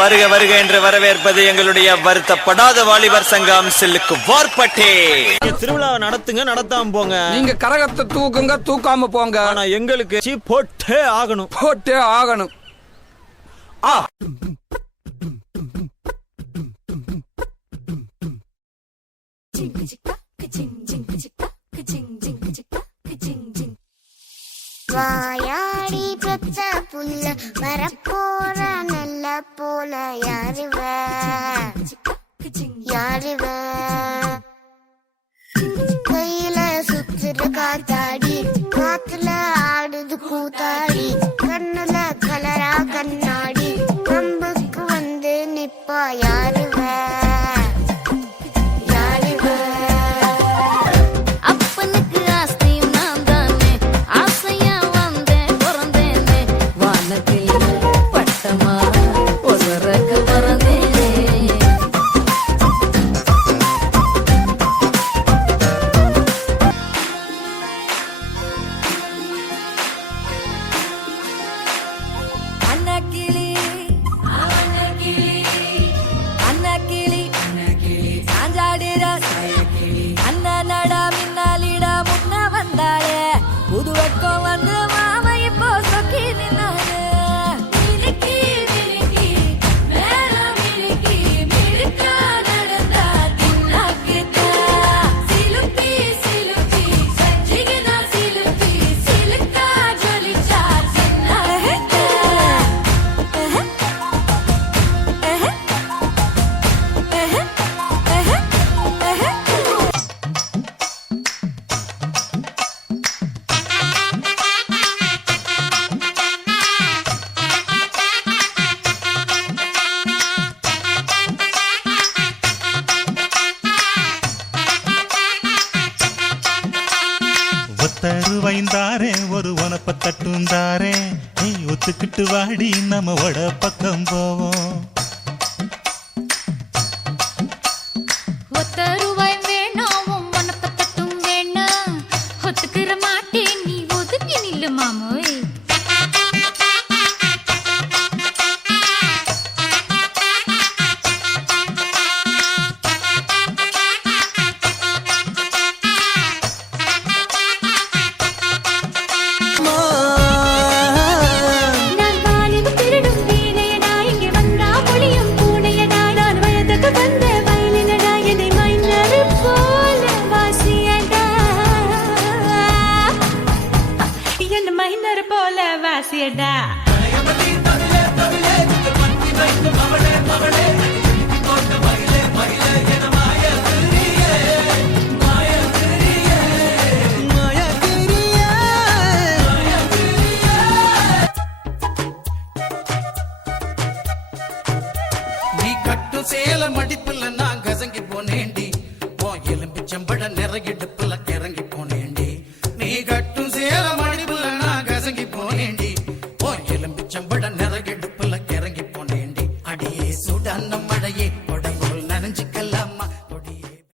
வருக வருக என்று வரவேற்பது எங்களுடைய வருத்தப்படாத வாலிபர் சங்கம் சில்லுக்கு வார்பட்டே. திருவிழா நடத்துங்க, நடத்தாம போங்க. நீங்க கரகத்தை தூக்குங்க, தூக்காம போங்க. ஆனா எங்களுக்கு போட்டே ஆகணும், போட்டே ஆகணும். வாயாடி பெத்த புல்ல வரப்போற நல்ல போல யாருவ யாருவ கையில சுத்துற காத்தாடி காத்துல ஆடுது கூத்தாடி கண்ணுல கலரா கண்ணாடி கம்புக்கு வந்து நிப்பா யாருவ தருவைந்தாரே ஒரு உனப்ப தட்டுந்தாரே நீ ஒத்துக்கிட்டு வாடி நம்ம வட பக்கம் போவோம். ஒத்தருவாய் வேணாம் உனப்ப தட்டும் வேணா ஒத்துக்கிற மாட்டேன் நீ ஒதுங்கி நில்லு மாமோய். நீ கட்டும் சேல மடிப்புல நான் கசங்கி போனேண்டி உன் எலும்பு செம்பட நிறையிடுப்புல கிறங்கி போனேண்டி நீ கட்டும்